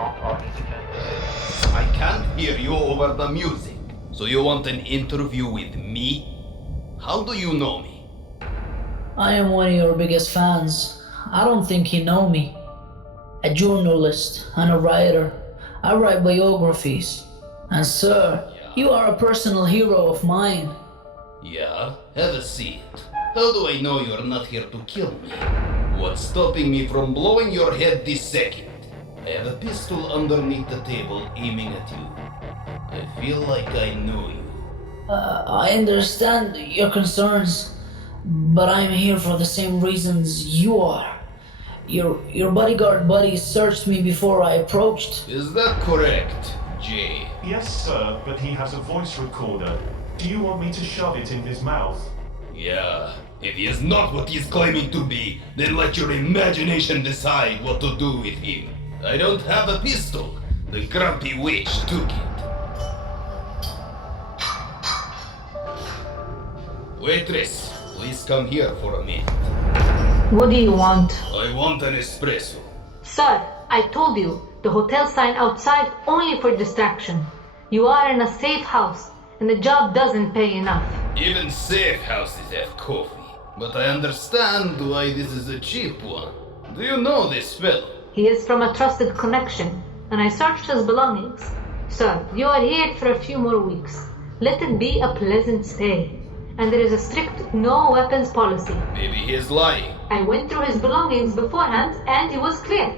I can't hear you over the music. So you want an interview with me? How do you know me? I am one of your biggest fans. I don't think you know me. A journalist and a writer. I write biographies. And sir, you are a personal hero of mine. Yeah, have a seat. How do I know you're not here to kill me? What's stopping me from blowing your head this second? I have a pistol underneath the table aiming at you. I feel like I know you. I understand your concerns, but I'm here for the same reasons you are. Your bodyguard buddies searched me before I approached. Is that correct, Jay? Yes, sir, but he has a voice recorder. Do you want me to shove it in his mouth? Yeah. If he is not what he's claiming to be, then let your imagination decide what to do with him. I don't have a pistol. The grumpy witch took it. Waitress, please come here for a minute. What do you want? I want an espresso. Sir, I told you, the hotel sign outside only for distraction. You are in a safe house, and the job doesn't pay enough. Even safe houses have coffee. But I understand why this is a cheap one. Do you know this fellow? He is from a trusted connection, and I searched his belongings. Sir, you are here for a few more weeks. Let it be a pleasant stay. And there is a strict no weapons policy. Maybe he is lying. I went through his belongings beforehand, and he was clear.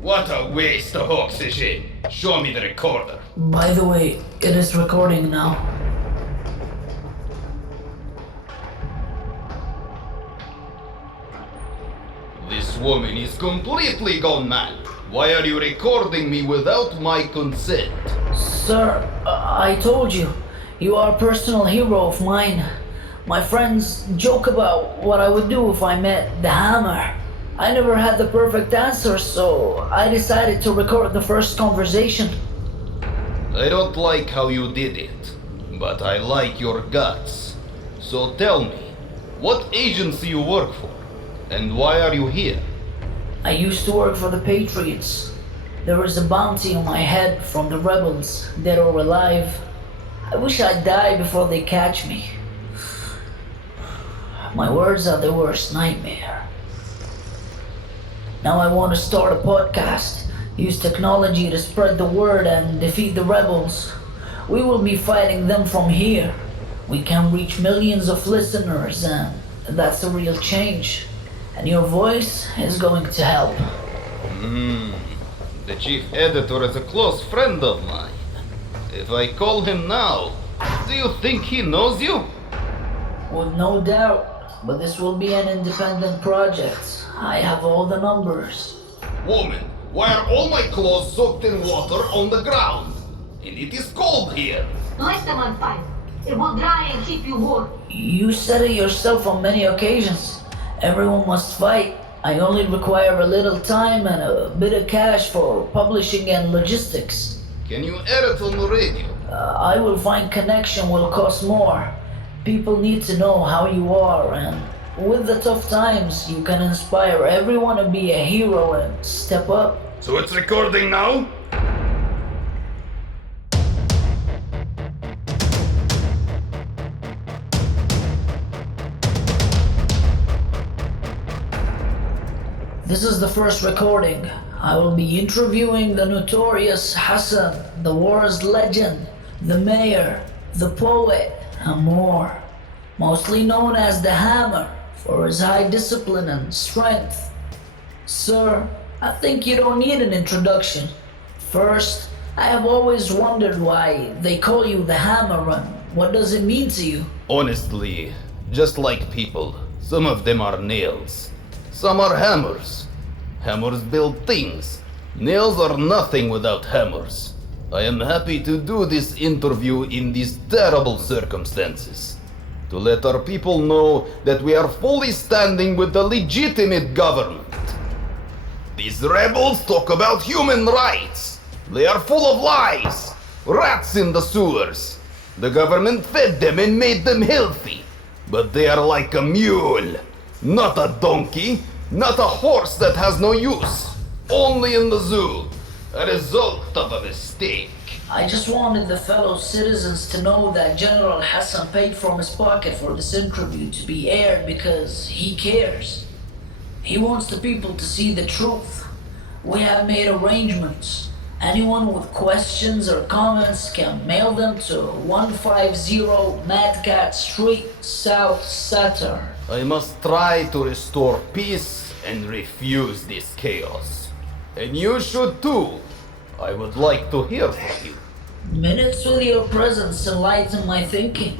What a waste of oxygen. Show me the recorder. By the way, it is recording now. This woman is completely gone mad. Why are you recording me without my consent? Sir, I told you, you are a personal hero of mine. My friends joke about what I would do if I met the Hammer. I never had the perfect answer, so I decided to record the first conversation. I don't like how you did it, but I like your guts. So tell me, what agency you work for, and why are you here? I used to work for the Patriots. There is a bounty on my head from the rebels, dead or alive. I wish I'd die before they catch me. My words are the worst nightmare. Now I want to start a podcast, use technology to spread the word and defeat the rebels. We will be fighting them from here. We can reach millions of listeners, and that's a real change. And your voice is going to help. The chief editor is a close friend of mine. If I call him now, do you think he knows you? With no doubt, but this will be an independent project. I have all the numbers. Woman, why are all my clothes soaked in water on the ground? And it is cold here. Light them on fire. It will dry and keep you warm. You said it yourself on many occasions. Everyone must fight. I only require a little time and a bit of cash for publishing and logistics. Can you air it on the radio? I will find connection will cost more. People need to know how you are, and with the tough times, you can inspire everyone to be a hero and step up. So it's recording now? This is the first recording. I will be interviewing the notorious Hassan, the war's legend, the mayor, the poet, and more. Mostly known as the Hammer for his high discipline and strength. Sir, I think you don't need an introduction. First, I have always wondered why they call you the Hammer, and what does it mean to you? Honestly, just like people, some of them are nails. Some are hammers. Hammers build things. Nails are nothing without hammers. I am happy to do this interview in these terrible circumstances. To let our people know that we are fully standing with the legitimate government. These rebels talk about human rights. They are full of lies. Rats in the sewers. The government fed them and made them healthy. But they are like a mule. Not a donkey. Not a horse that has no use. Only in the zoo. A result of a mistake. I just wanted the fellow citizens to know that General Hassan paid from his pocket for this interview to be aired because he cares. He wants the people to see the truth. We have made arrangements. Anyone with questions or comments can mail them to 150 Mad Cat Street, South Saturn. I must try to restore peace and refuse this chaos. And you should too. I would like to hear from you. Minutes with your presence enlighten my thinking.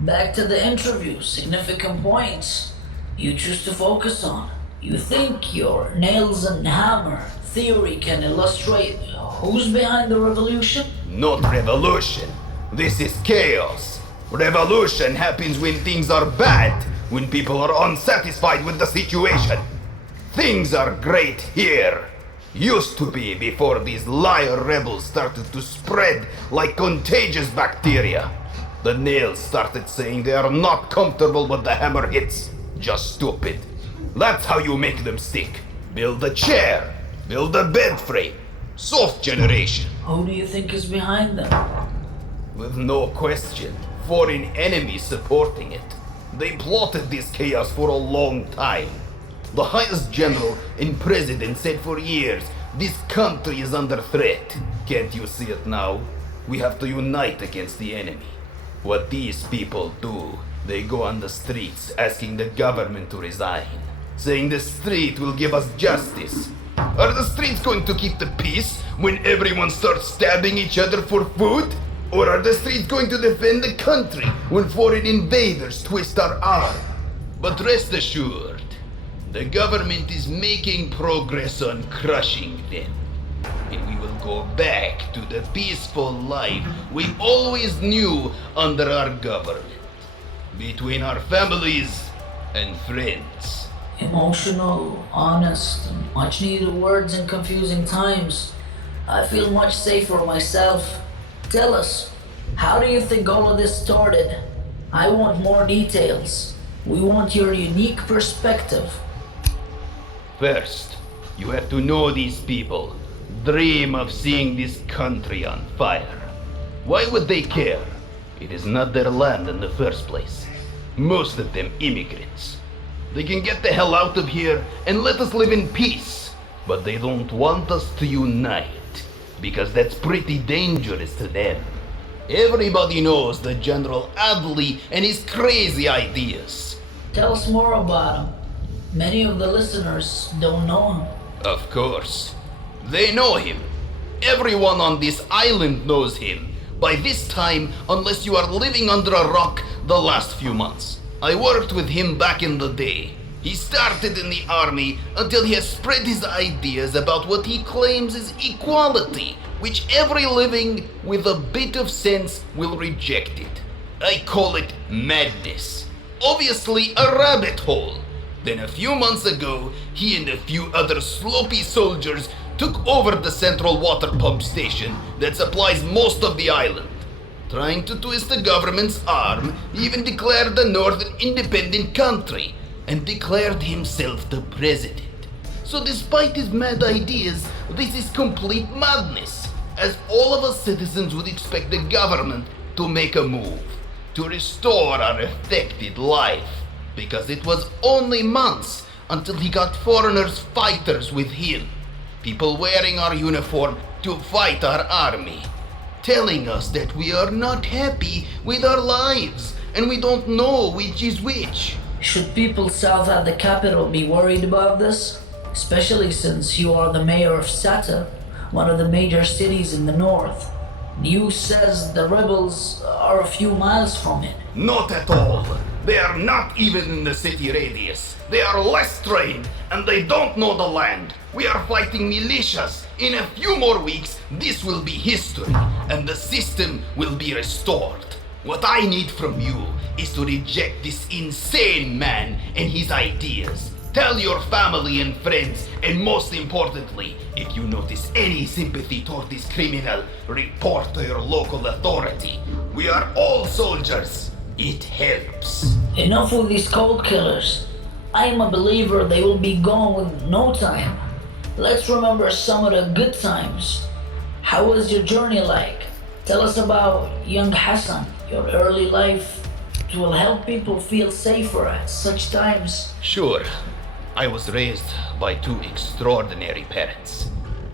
Back to the interview, significant points you choose to focus on. You think your nails and hammer theory can illustrate who's behind the revolution? Not revolution. This is chaos. Revolution happens when things are bad, when people are unsatisfied with the situation. Things are great here. Used to be before these liar rebels started to spread like contagious bacteria. The nails started saying they are not comfortable with the hammer hits. Just stupid. That's how you make them stick. Build a chair. Build a bed frame. Soft generation. Who do you think is behind them? With no question, foreign enemies supporting it. They plotted this chaos for a long time. The highest general and president said for years, this country is under threat. Can't you see it now? We have to unite against the enemy. What these people do, they go on the streets asking the government to resign, saying the street will give us justice. Are the streets going to keep the peace when everyone starts stabbing each other for food? Or are the streets going to defend the country when foreign invaders twist our arm? But rest assured, the government is making progress on crushing them. And we will go back to the peaceful life we always knew under our government. Between our families and friends. Emotional, honest, and much needed words in confusing times. I feel much safer myself. Tell us, how do you think all of this started? I want more details. We want your unique perspective. First, you have to know these people. Dream of seeing this country on fire. Why would they care? It is not their land in the first place. Most of them immigrants. They can get the hell out of here and let us live in peace. But they don't want us to unite, because that's pretty dangerous to them. Everybody knows the General Adley and his crazy ideas. Tell us more about him. Many of the listeners don't know him. Of course. They know him. Everyone on this island knows him. By this time, unless you are living under a rock the last few months. I worked with him back in the day. He started in the army until he has spread his ideas about what he claims is equality, which every living with a bit of sense will reject it. I call it madness. Obviously a rabbit hole. Then a few months ago, he and a few other sloppy soldiers took over the central water pump station that supplies most of the island. Trying to twist the government's arm, he even declared the North an independent country and declared himself the president. So despite his mad ideas, this is complete madness, as all of us citizens would expect the government to make a move, to restore our affected life. Because it was only months until he got foreigners fighters with him. People wearing our uniform to fight our army. Telling us that we are not happy with our lives and we don't know which is which. Should people south at the capital be worried about this? Especially since you are the mayor of Saturn, one of the major cities in the north. News says the rebels are a few miles from it. Not at all. They are not even in the city radius. They are less trained and they don't know the land. We are fighting militias. In a few more weeks, this will be history and the system will be restored. What I need from you is to reject this insane man and his ideas. Tell your family and friends, and most importantly, if you notice any sympathy toward this criminal, report to your local authority. We are all soldiers. It helps. Enough with these cold killers. I am a believer they will be gone with no time. let's remember some of the good times. How was your journey like? Tell us about young Hassan, your early life. It will help people feel safer at such times. Sure. I was raised by two extraordinary parents.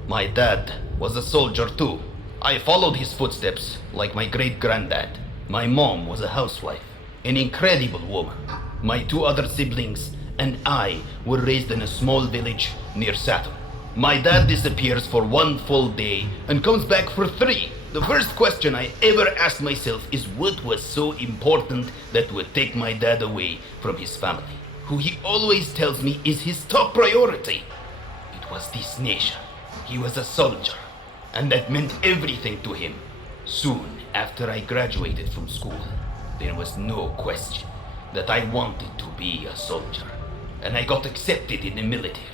My dad was a soldier too. I followed his footsteps like my great-granddad. My mom was a housewife, an incredible woman. My two other siblings and I were raised in a small village near Saturn. My dad disappears for 1 full day and comes back for 3. The first question I ever asked myself is what was so important that would take my dad away from his family, who he always tells me is his top priority. It was this nation. He was a soldier, and that meant everything to him. Soon after I graduated from school, there was no question that I wanted to be a soldier, and I got accepted in the military.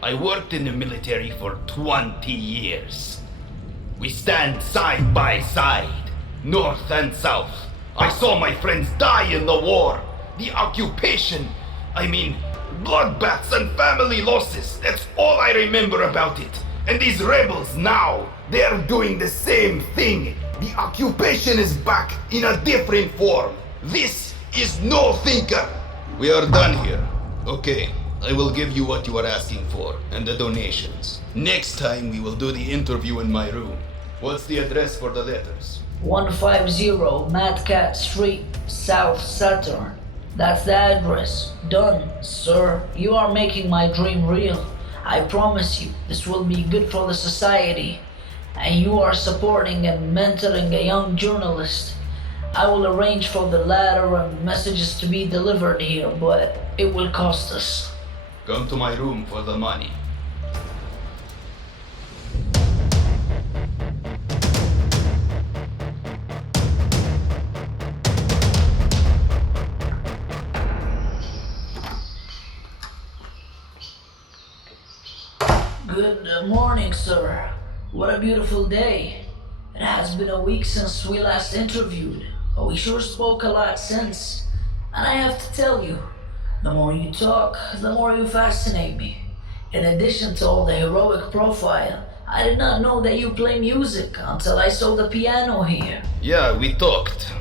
I worked in the military for 20 years. We stand side by side, north and south. I saw my friends die in the war, the occupation. Bloodbaths and family losses. That's all I remember about it. And these rebels now, they're doing the same thing. The occupation is back in a different form. This is no thinker. We are done here. Okay, I will give you what you are asking for and the donations. Next time we will do the interview in my room. What's the address for the letters? 150 Mad Cat Street, South Saturn. That's the address. Done, sir. You are making my dream real. I promise you, this will be good for the society. And you are supporting and mentoring a young journalist. I will arrange for the letter and messages to be delivered here, but it will cost us. Come to my room for the money. Good morning, sir. What a beautiful day. It has been a week since we last interviewed, but we sure spoke a lot since. And I have to tell you, the more you talk, the more you fascinate me. In addition to all the heroic profile, I did not know that you play music until I saw the piano here. Yeah, we talked.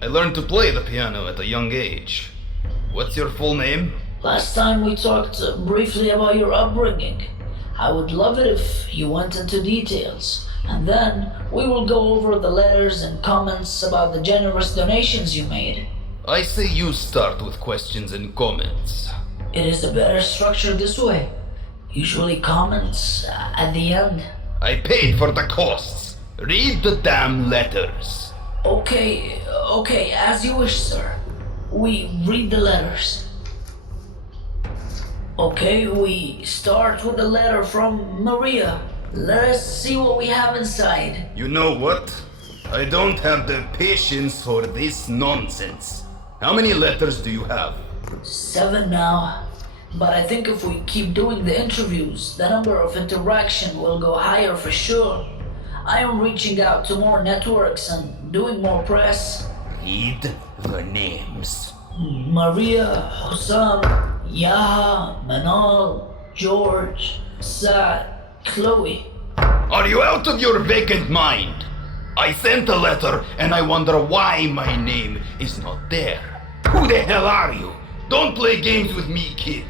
I learned to play the piano at a young age. What's your full name? Last time we talked briefly about your upbringing. I would love it if you went into details, and then we will go over the letters and comments about the generous donations you made. I say you start with questions and comments. It is a better structure this way. Usually comments at the end. I paid for the costs. Read the damn letters. Okay, as you wish, sir. We read the letters. Okay, we start with a letter from Maria. Let us see what we have inside. You know what? I don't have the patience for this nonsense. How many letters do you have? 7 now. But I think if we keep doing the interviews, the number of interaction will go higher for sure. I am reaching out to more networks and doing more press. Read the names. Maria, Wissam, Yaha, Manal, George, Saad, Chloe. Are you out of your vacant mind? I sent a letter and I wonder why my name is not there. Who the hell are you? Don't play games with me, kid.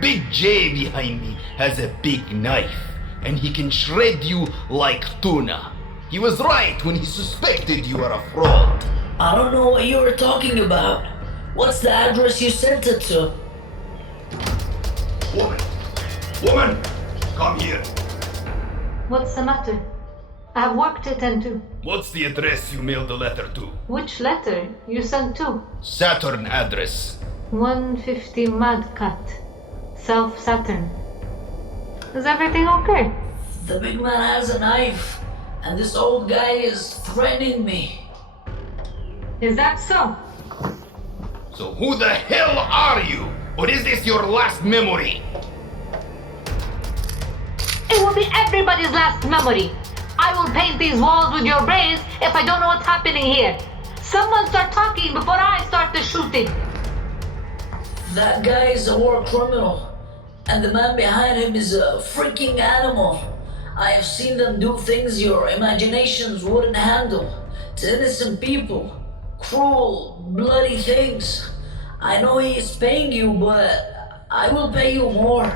Big J behind me has a big knife and he can shred you like tuna. He was right when he suspected you are a fraud. I don't know what you were talking about. What's the address you sent it to? Woman, come here. What's the matter? I have work to attend to. What's the address you mailed the letter to? Which letter you sent to? Saturn address. 150 Mad Cat, South Saturn. Is everything okay? The big man has a knife, and this old guy is threatening me. Is that so? So who the hell are you? Or is this your last memory? It will be everybody's last memory. I will paint these walls with your brains if I don't know what's happening here. Someone start talking before I start the shooting. That guy is a war criminal, And the man behind him is a freaking animal. I have seen them do things your imaginations wouldn't handle. To innocent people. Cruel, bloody things. I know he is paying you, but I will pay you more.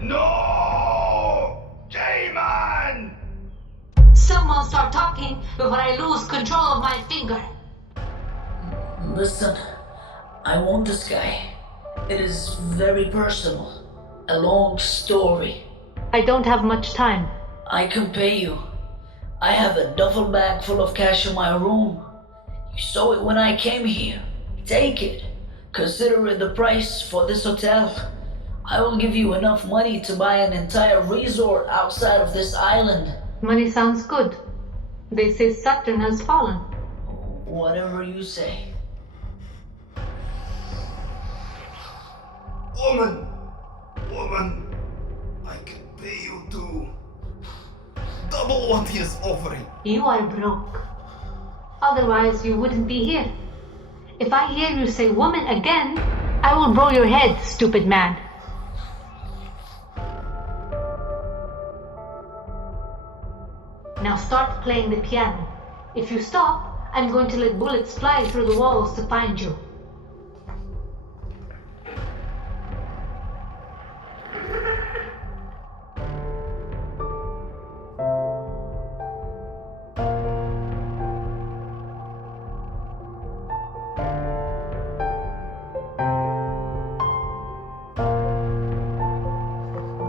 No! J-Man! Someone start talking before I lose control of my finger. Listen, I want this guy. It is very personal. A long story. I don't have much time. I can pay you. I have a duffel bag full of cash in my room. You saw it when I came here. Take it. Consider it the price for this hotel. I will give you enough money to buy an entire resort outside of this island. Money sounds good. They say Saturn has fallen. Whatever you say. Woman, I can pay you too. Double what he is offering. You are broke. Otherwise, you wouldn't be here. If I hear you say woman again, I will blow your head, stupid man. Now start playing the piano. If you stop, I'm going to let bullets fly through the walls to find you.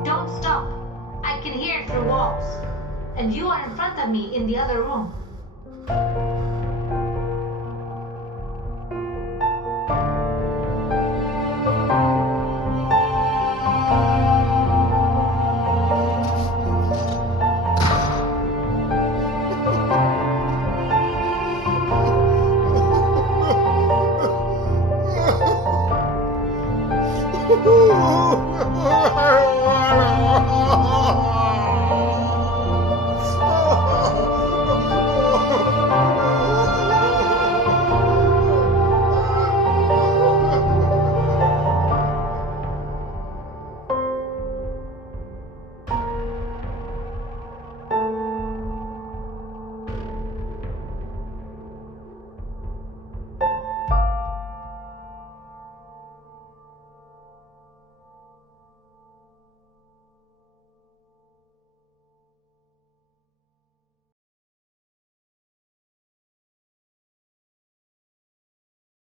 Don't stop. I can hear it through walls. And you are in front of me in the other room.